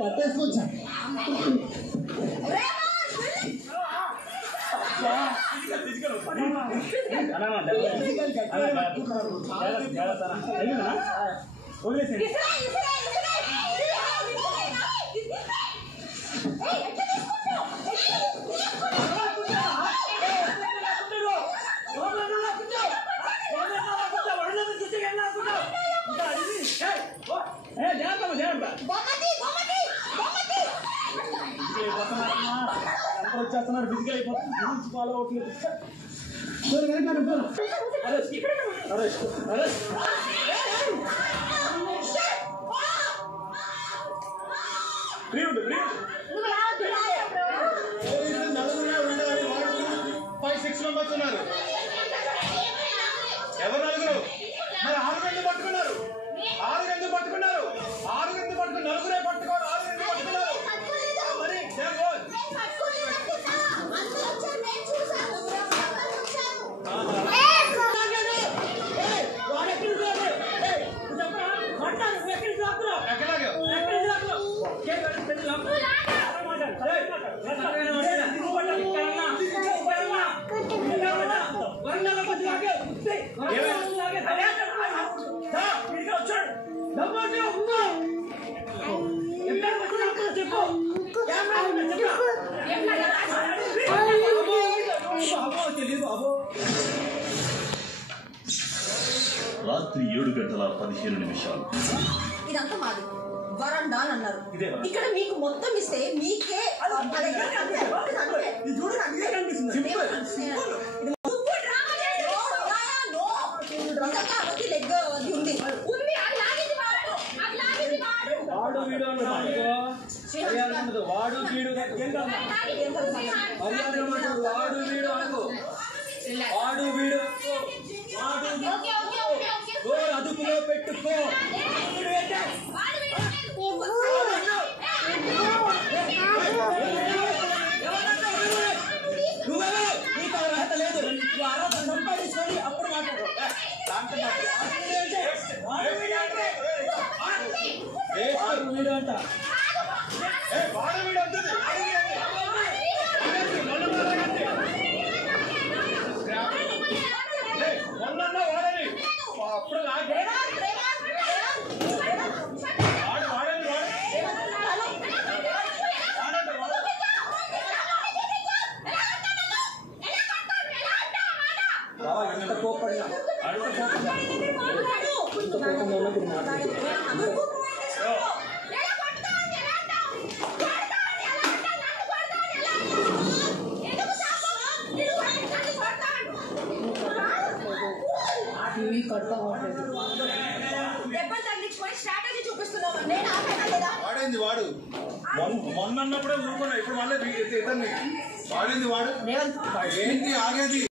పట్టేసుకొచ్చా వచ్చేస్తున్నారు బిజికల్ అయిపోతుంది ఫాలో అవట్లేదు ఉన్నారు ఎవరు నలుగురు మరి 6 గంటలు పట్టుకున్నారు 6 గంటలు పట్టుకున్నారు 6 గంటలు పట్టుకుని నలుగురే పట్టుకోరు 6 గంటలు పట్టుకున్నారు మరి రాత్రి 7:15 ఇదంతా మాది వరండా అని అన్నారు. ఇక్కడ మీకు మొత్తం ఇస్తే మీకే వాడు వీడు వాడు వీడు అనుకో వాడు వీడు అదుపులో పెట్టుకో నీకు అర్హత లేదు నువ్వు అర్హత సంపాదించుకొని అప్పుడు మాట్లాడు వీడు అంట వాడు వీడు అంటుంది అప్పుడు వాడైంది వాడు మొన్నప్పుడే ఊరుకున్నా ఇప్పుడు మళ్ళీ ఇతన్ని వాడింది వాడు ఏంటి ఆగేది